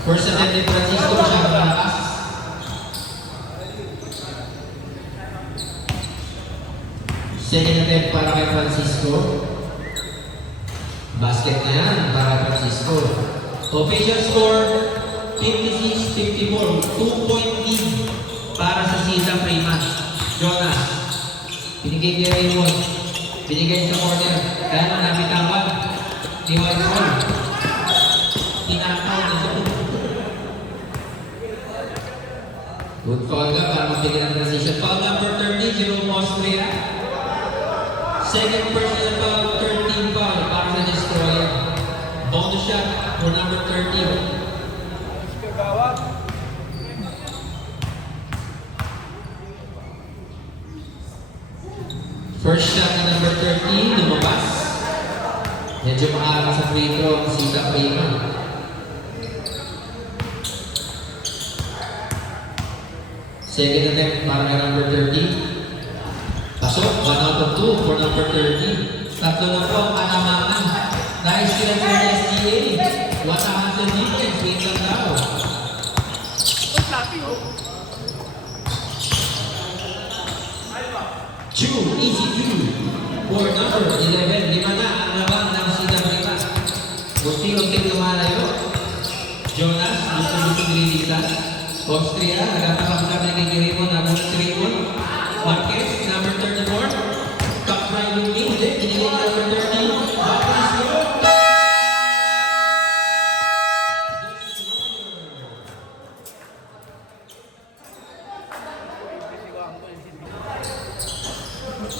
First attempt ni Francisco, siya ang malakas. Second attempt para kay Francisco. Basket na yan para kay Francisco. Official score, 56-54. 2-point lead para sa Sita Prima. Jonas, binigay kay Raymond. Binigay sa corner. Kaya nang nabitawan ni Whitehall. Tinakaw na ito. Good call ka para magbigay ng transition. Foul number 30, Jerome Austria. Second personal foul, 13 foul para sa Destroyer. Bonus shot for number 30. First shot na number 30, lumabas. Then Medyo maaga sa free throw ang Sita Prima. Second attempt para kay number 30. Pasok, 1 out of 2 for number 30. Tatlo na po ang kanamangan. Nice kill for the SGA. What a hustle defense. Wait lang daw. Chu, easy two. For number 11. Lima na ang laban ng Sita Prima. Unti-unti lumalayo. Jonas, gusto nililitan. Austria, nagkakapagkap na kikirimo na muna si Raymond. Marquez, number 34. Top driving game, binigay ni number 30. Baptist go!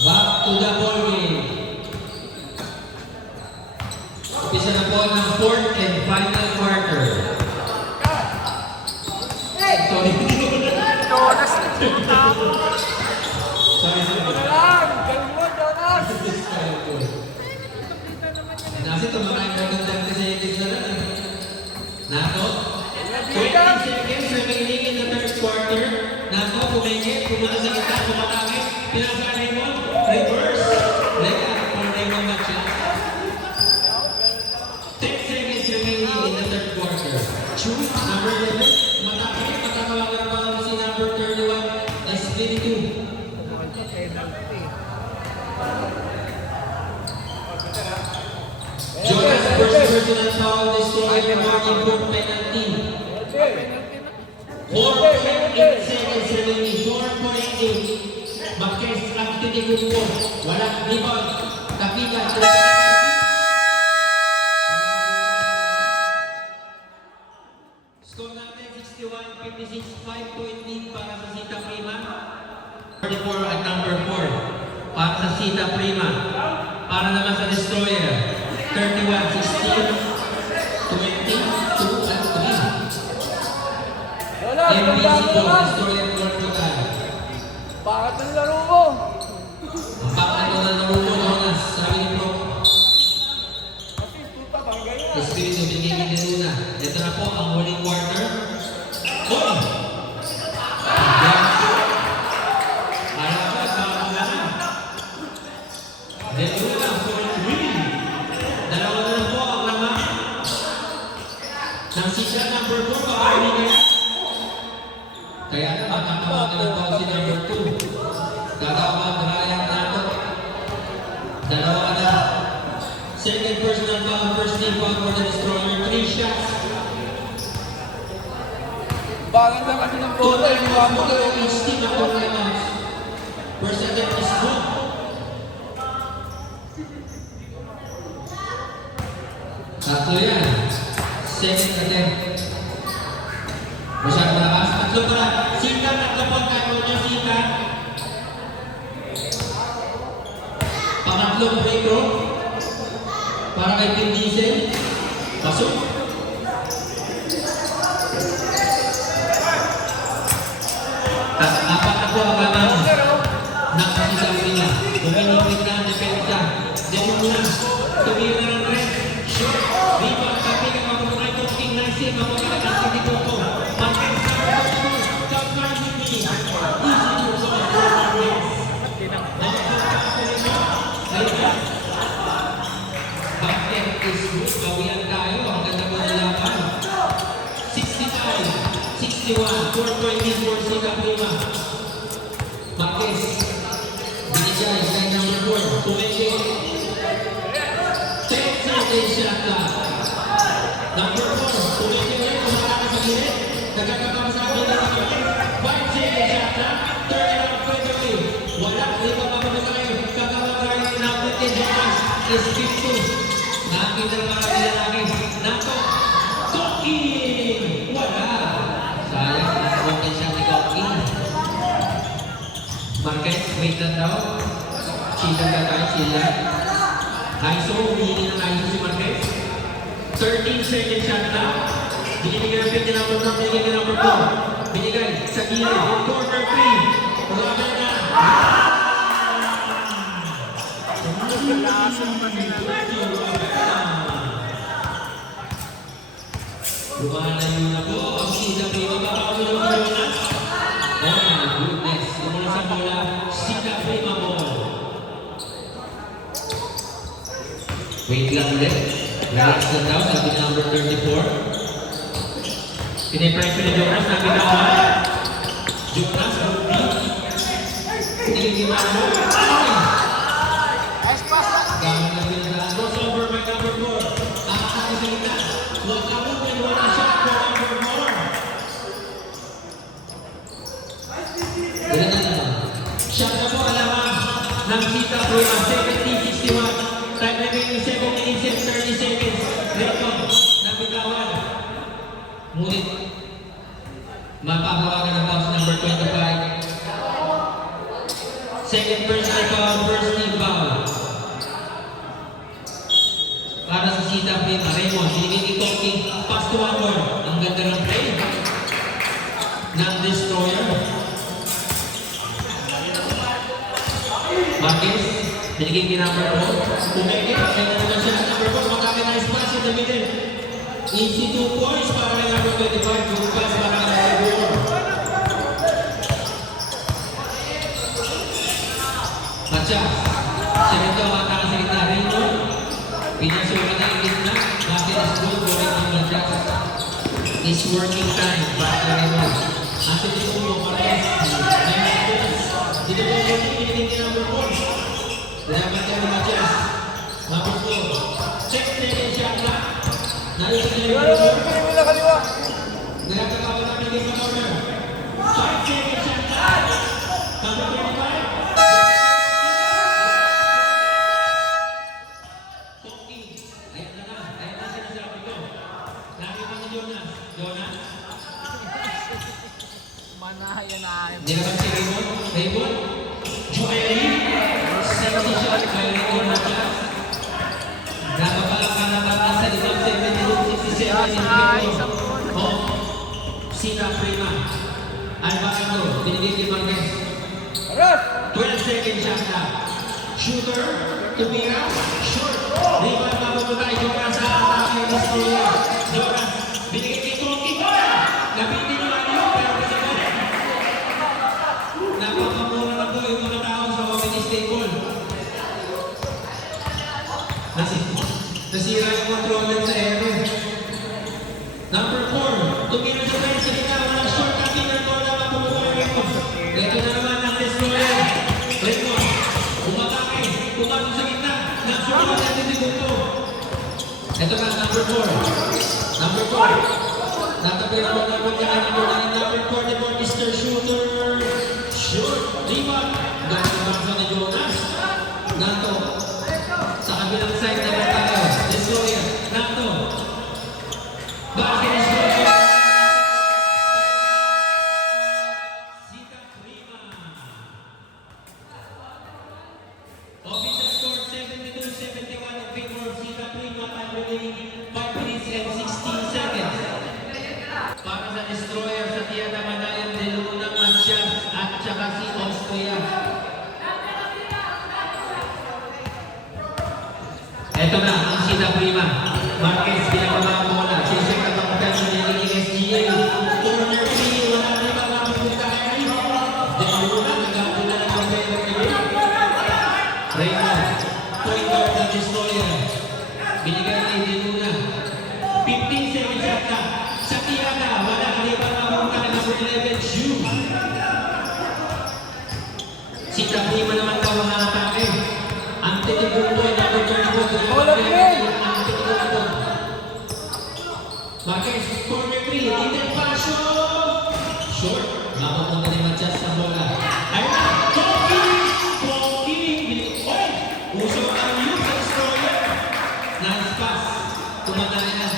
Back to the ball game. Umpisa na po ng fourth and final quarter. Sorry. Jonas na puta. Sorry. Galing mo, Jonas! Nasi tumakay mo ng 30 seconds na lang. Nato, 20 seconds remaining in the third quarter. Nato, pumingit, pumunta sa kita, pumatangit, pinasa ka Raymond, reverse. Leka, for Raymond na siya. 10 seconds remaining in the third quarter. Choose, number 11, matangit, matatawagan pa lang si number 31, Espiritu. Jonas first personal foul, destroyed warning for penalty. 4.8 seconds remaining, 4.8. Marquez ang tinigun po, walang rebound. Kapita, score natin 61-56, 5-point lead para sa Sita Prima. 44 at number 4 para sa Sita Prima. Para naman sa Destroyer, 31-16, 22 at 3. Jonas, MBC tandaan po, naman! Destroyer Portugal. Bakit ang laro mo? Ang pangalan na narupo, Jonas, sabi ni Pro. Kasi puta, bangga yan. Espiritu, binigay ni Luna. Ito na po ang huling quarter. Oh! Harapan, pangalan. De Luna for 3. Dalawa na lang po ang laman. Nang sisya number 4, pakawin niya. Kaya naman, ang tawagan ng ball si number 2. Gagawang Ryan Nato. Dalawa na. Second personal foul, first team foul for the Destroyer. 3 shots. Bakit na kasi ng bola, Total yung wamo for ko. each team at 4 rebounds. First attempt is good. Tatlo yan. Second attempt. Masyadong malakas. Tatlo pa lang. Sita, tatlo po ang tayo niya, Sita. Pangatlong free throw. Para kay Vin Diesel. Pasok. At apat na po ang lamang ng kasisabi niya. Uminipit na ang depensa. Demo muna. Tumira na ng red. Short. Rebound. Sabi ka mapupunay ko. King Nassim. Mapapalakas sa dito ko. Marquez sa Portugal. Top 5 with me. Easy to go. Marquez. Bakit is good? Bawian tayo. Ang ganda mo nilaban. 65, 61, 4.4 Sita Prima. Marquez. Binigay kay number 4. Tumeke. 10 seconds shot clock. Number 4. Tumeke ulit. Kumakaka sa gilid. Nagkakapang sa akin na number 5 seconds shot clock. Turn it around quickly. Wala. Dito papunta kayo. Kakapag-rally na natin kay Jonas. Is 52. Nakakita ng mga lalaki. Nato. Koki! Wala! Sayang, nasa siya ni Koki. Marquez, wait lang daw. Chila ka tayo, chila. ISO, humihingi ng ISO si Marquez. 13 second shot na. Binibigay ng 50 number 4, binigay ng number 4. Binigay sa gilid, corner 3. Wala na. Lakas ng Lumalayo na po ang Sida Prima. Makakulong na Jonas. Oh my goodness. Tumula sa bola, Sida Prima ball. Wait lang ulit. Relax na daw, sabi na number 34. Pinipressure ni Jonas, nabitawan. Jonas, good beat. Tinignan mo. Nice pass lang. Gamit na pinagdaan. Crossover by number 4. Ang aking salita. Huwag ka mo wala shot for number 4. Ganun na naman. Shot na po alamang ng Sita Prima. Second T61. Time remaining 7 minutes and 30 seconds. Record. Nabitawan. Ngunit mapapawagan ng bounce number 25. Second personal foul, first team foul. Para sa Sita Prima, Raymond, binigay ni Talking, pass to Amor. Ang ganda ng play ng Destroyer. Marquez, binigay ni number 4. Umeke, kaya naman siya ng number 4. Makakinize pass in the middle. Easy 2 points para kay number 25. Good pass para kay number 4. Matias, siya nito ang nakasakit na Raymond. Pinasukan na yung gitna. Bakit is good going on Matias. It's working time para kay Raymond. At ito po Marquez. Dito po yung pinigay ni number 4. Dapat yan ni Matias. Number 4. Check second shot na. Nalito niya yung number 4. Bigay mo na kaliwa. Nagkakawa namin din sa corner. 5 seconds shot na. Number 25. Talking. Ayan na. Ayan na sinasabi ko. Lagi pa ni Jonas. Jonas. Manayan na. Hindi naman si Raymond. Raymond. Joely. Sexy shot kay Raymond Matias. Nababalak ka naman na sa likod 72-67 in favor of Sita Prima. Alvaro, binigay kay Marquez. Aras! 12 seconds shot na. Shooter, tumira, short. Rebound mapupunta kay Jonas sa atake ni Destroyer. Jonas, binigay kay Talking. Nabitin niyo lang yun, pero pinagay. Napakamura na po yung mga tao sa Omni Stable. Nasira yung controller sa Aaron. Number 4, tumira sa friends sa gitna. Walang short na pinag-ball na mapupunta kay Raymond. Ito na naman ang Destroyer. Raymond, umatake, pumasok sa gitna. Nasusunod natin si Bunto. Ito na, number 4. Number 4. Natapira mo naman niya ang number 9. Number 44, Mr. Shooter. Shoot. Rebound. Gano'n ang bangsa ni Jonas. Nato. Sa kabilang side naman tayo. Destroyer. Nato. Basket is good. Sita Prima. Official score 72-71 in favor of Sita Prima. Time remaining 5 minutes and 16 seconds. Para sa Destroyer sa Tiyata Manayan de Luna, Matias at saka si Austria. Ito na ang Sita Prima. Marquez pinagpamang bola. Sisek at ang pesa niya ng SGA. Corner 3. Wala na iba lang ang kaya. De Luna, nagkakuna ng kapela kayo. Raymond, point guard ng Destroyer. Binigay ni De Luna. 15 seconds at na. Sa Tiyata, wala na iba lang ang kaya number 11, Shu. Sita Prima naman daw ang atake. Ang tinibuto ay number 24. Wala din! Ang tinibuto. Marquez, corner 3. Little passion. Short. Mapapunta ni Matias sa bola. Ayun na. Talking! Oy! Uso ang youth sa Destroyer. Nice pass. Tumatay na.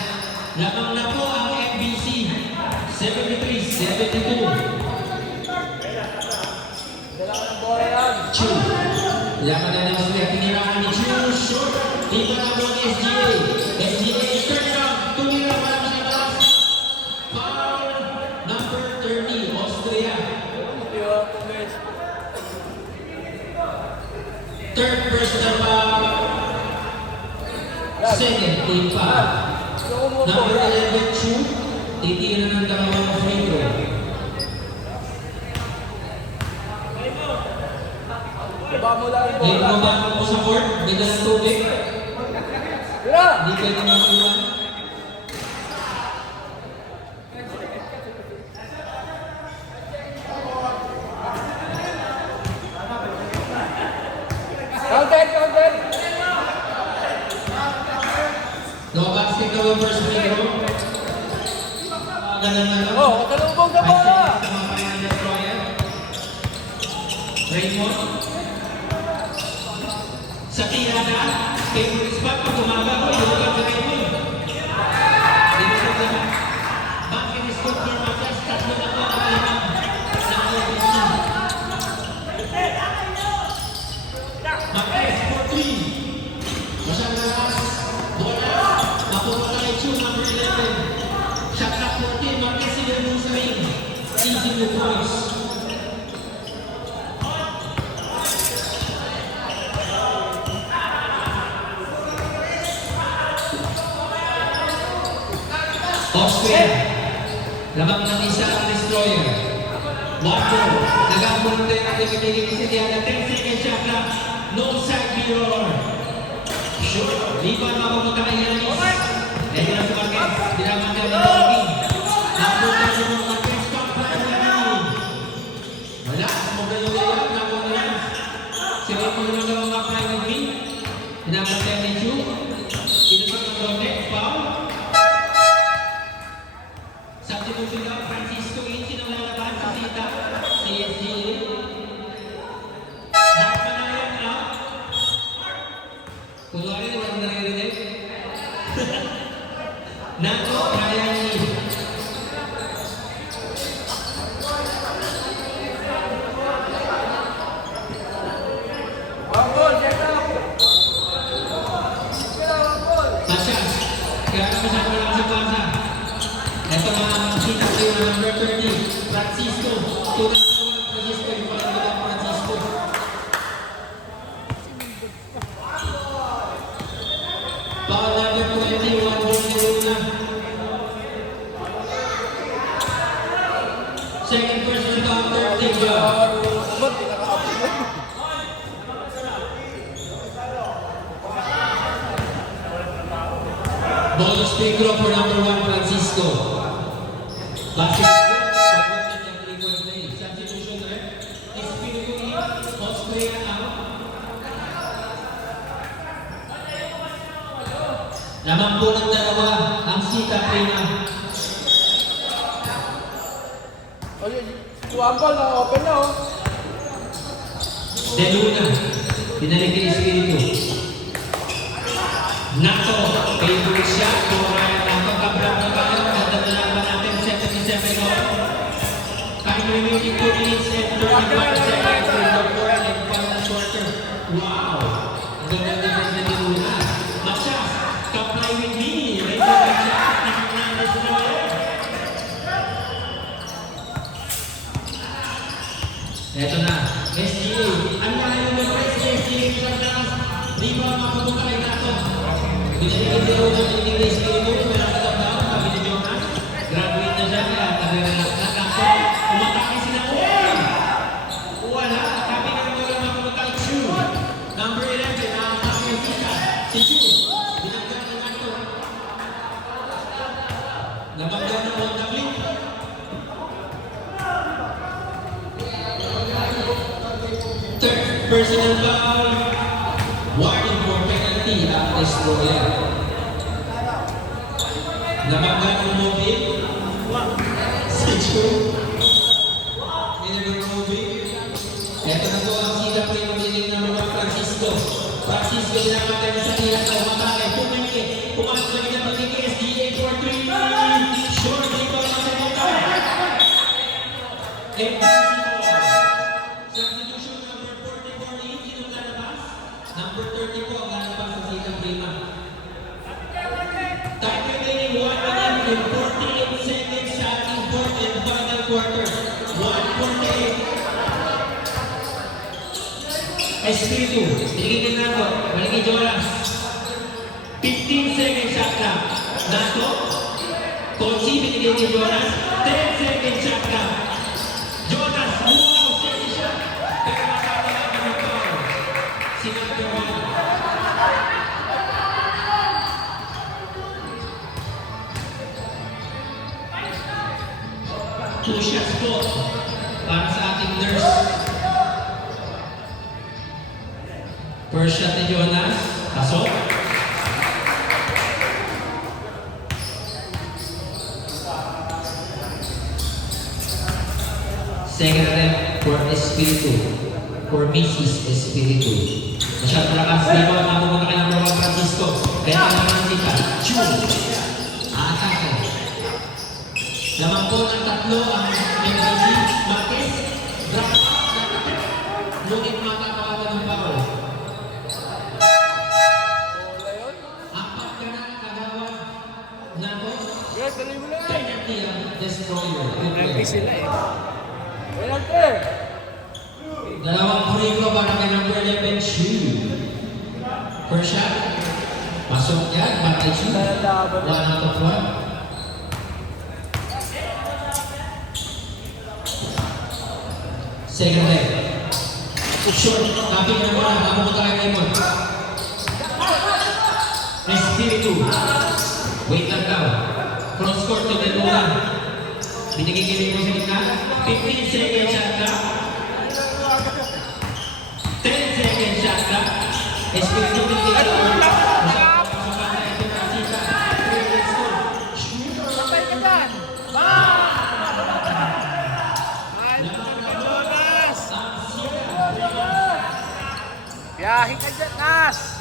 Lamang na po ang NBC. 73-72. Dala ka ng bola yan. Chu. Yaman na ng Austria. Tinirahan ni Chu. Short. Iba na po ang SGA. SGA turn around. Tumira pa lang siya taas. Foul number 30. Austria. Third personal foul. Second team foul. Number 11, Chu. titira ng dalawang free throw. Baba mo lang yung Ngayon bola. mababa mo sa court, may dalang tubig. Tira! Hindi pwede makuha. Counted, counted! No basketball first free throw. Ganun na lang. Oh, kasalubong sa bola! Raymond. Sa tirada, favorite spot pag umaga ko, yung ka sa Raymond. Dito sa lahat. Bakit scoop niya matas, tatlo na po ang limang ng OPC. Marquez for 3. Masyang lakas. Bola. Mapupunta kay Chu, number 11. Shot clock 14. Marquez sila mo sa ring. Easy the points. Austria, labang ng isa ang destroyer. Water, nagambulong tayo ang ibigay ni Sitiana. 10 seconds shot clock. No side mirror. Sure, di pa mapapunta kay Yanis. Ito na si Marquez, dinaman ka ng Bobby. Napunta siya ng Marquez, top by Yanis. Wala, sumobra yung layup, nakuha ni Yanis. Si Raymond naman daw ang apply with me. Dinaman tayo ni Chu. Pinapag ng Roque, foul. Substitution daw, Francisco Inch, sinong lalaban sa Sita, CSGA. Hartman na yan, out. Kunwari, walang naririnig. Nato, kaya ni. One ball, get up! Masyas, kaya naman siya ko lang sa plaza. Ito mga Sita player number 30, Francisco. Tulad ng Francisco, yung pala ng Francisco. Foul number 20, 1 ball ni Luna. Second person down, third team job. Ba't pinaka-abot mo? Ball speed throw for number 1, Francisco. Basketball, substitution rep. Espiritu in, Austria out. Lamang po ng dalawa ang Sita Prima. O, si one ball na open na, oh. De Luna, pinalik ni Espiritu. Nato, favorite shot for Nato. Kablang na tayo. Nagdadala pa natin 77 on. Time remaining 2 minutes and 35 seconds in the fourth and final quarter. Wow! Ang ganda naman na De Luna. Masyas, comply with me. May favorite shot ng Hernandez Noel. Eto na, SGA. Ang layo ng press ni SGA sa taas. Di ba mapupunta kay Nato? Binigyan din ako ng English Espiritu. Meron sa daw, sabi ni Jonas. Graduate na siya kaya karera na kaso. Umatake sila. Wala. Sabi nga naman lang mapupunta kay Chu. Number 11, nakakasama yung Sita. Si Chu. Binagyan ng Nato. Nabagyan ng Honda Clip. Third personal foul. Warning for penalty ang destroyer. Nabagyan ng Moby. Si Chu. Niliver Moby. Ito na po ang Sita Prima Biling ng mga Francisco. Francisco pinapatay na sa tira sa umatake. Pumili. Pumasok na rin ang pagkiki. SDA for 3. Short dito ang masayota. Substitution number 44 ni Inchi ng lalabas. Number 30 po ang lalabas sa Sita Prima. Time remaining 1 minute and 48 seconds sa ating fourth and final quarter. 1:48. Espiritu, binigyan din nato. Balik kay Jonas. 15 seconds shot clock. Nato. Konsi, binigyan binigay ni Jonas. 10 seconds shot clock. Jonas, wow, steady shot. Pero nakakalaban ng foul. Si number 1. Two shots po para sa ating nurse. First shot ni Jonas. Pasok. Second attempt for Espiritu. For Mrs. Espiritu. Masyadong lakas. Rebound na pumunta kay number 1 Francisco. Benta naman si Chu. Atake. Lamang po ng tatlo ang MBC. Marquez. Drop out. Ngunit makakawalan ng foul. Apat ka na kagawad na po. Yes, dali mo lang. Penalty ang destroyer. Good play. Penalty sila eh. Penalty. Dalawang purigo para kay number 11, Chu. First shot. Pasok yan. Batay Chu. 1 out of 1. Second leg. Short. Kapit na muna. Napupunta kay Raymond. Espiritu. Wait lang daw. Cross court to Deluna. Binigay kay Raymond sa gitna. 15 seconds shot clock. 10 seconds shot clock. Espiritu binigay kay Raymond. Pasukan na ito na sisa. 3 minutes score. Shoot. Sabay ka dyan. Biyahe ka dyan, Nas!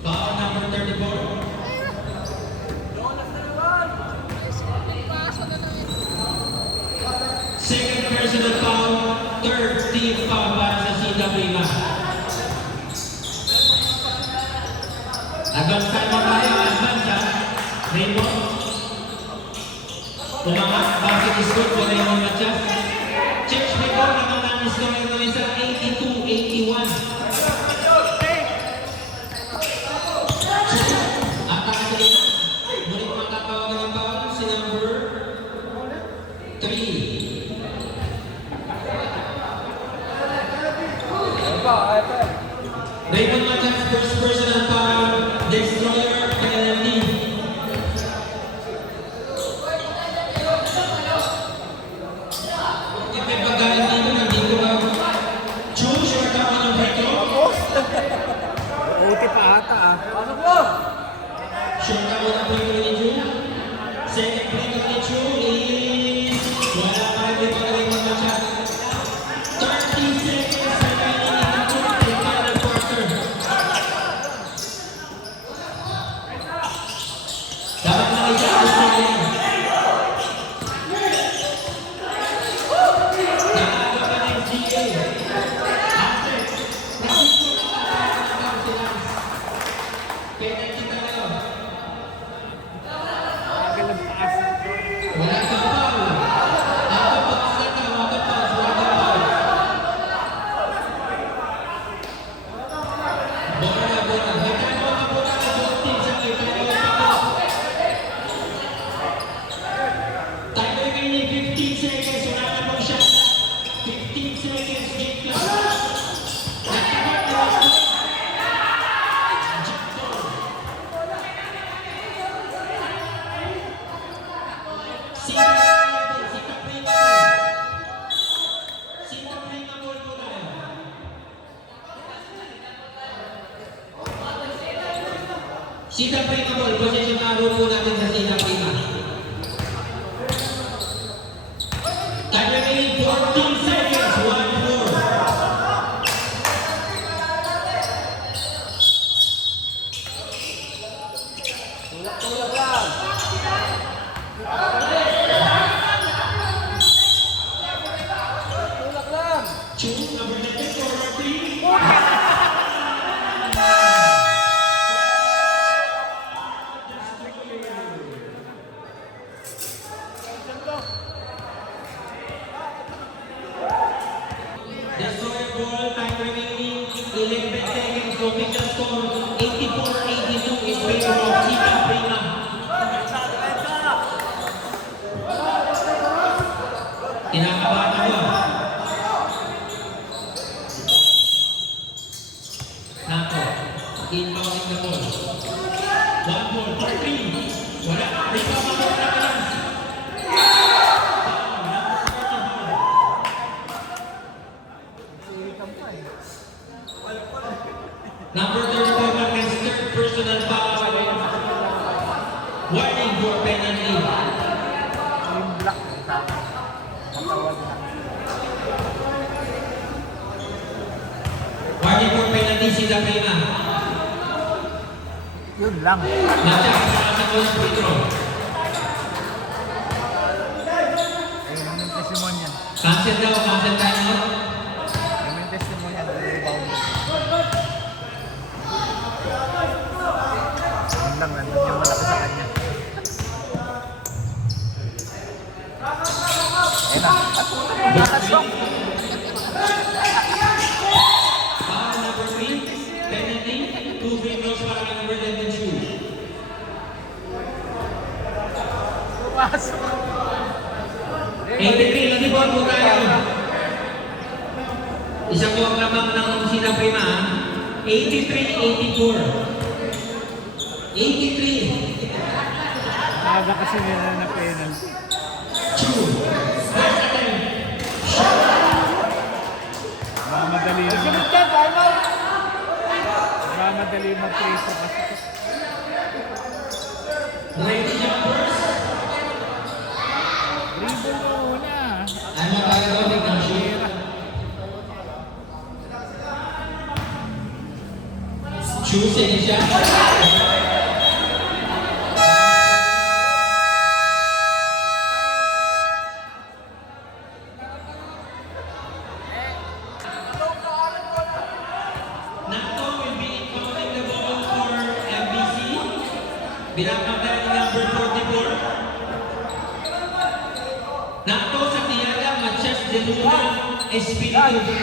Foul number 34. Second personal foul, third team foul para sa CW Lima. Advance time mo tayo, advance ha. Raymond. Umangat, basket is good for Raymond Matias. Change before naman ang score nito sa 82-81. Atake sa ina. Ngunit makatawagan ng foul si number 3. Raymond Matias, first personal foul, destroyer, penalty. May pagkain dito, nandito lang. Choose your tama ng free throw. Uti pa ata ah. Pasok mo. Sure tama ng free throw ni Chu. Second free throw ni Chu is... Wala pa rin free throw ni Raymond Matias. 30 seconds remaining in the final quarter. Dapat nakita ko yan. Magalang paas. Time remaining 15 seconds. Wala na pong shot. 15 seconds. Game clock. Nakagat na ako. Jump ball. Sita Prima ball po tayo. Sita Prima ball. Possession na po natin sa Sita Prima. Time remaining 14 seconds. 1-4. Tulak lang. Tulak lang. Choose number 9 forward team. Destroyer ball, time remaining 11 seconds. Official score 84-80. favor of Sita Prima. Kinakabahan ako. Nako, inbounding the ball. One ball, 13. Wala, rebound ako na balance. Number 35 against third personal foul. Warning for penalty. Yung black. Katawan na. Warning for penalty, Sita Prima. Yun lang. Match para sa goal free throw. Ayun yung testimony yan. Cancel daw, cancel tayo. Ayun yung testimony yan. Rebound. Yun lang. Nandun yung malaki sa kanya. Ayun na. Nakasok. Foul number 3, penalty, 2 free throws para kay number 11 shoes. Pumasok. 83, hindi po po tayo. Isang buwag lamang ng Sita Prima. 83-84. 83. Aga kasi nila na penalty. Two. First attempt. Madali lang. Sunod ka, time out. Madali mag-preso kasi. Ready jumpers. Dribble mo muna. Ay magkakaroon ng shoot. Shoot, second shot. Nato will be inbounding the ball for MBC. Binabagay ni number 44. Nato sa tiyada, Matias de Luna, Espiritu.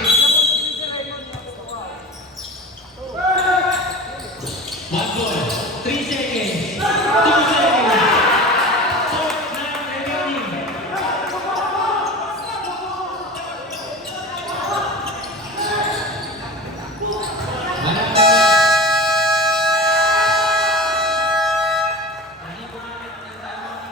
One ball, 3 seconds. 2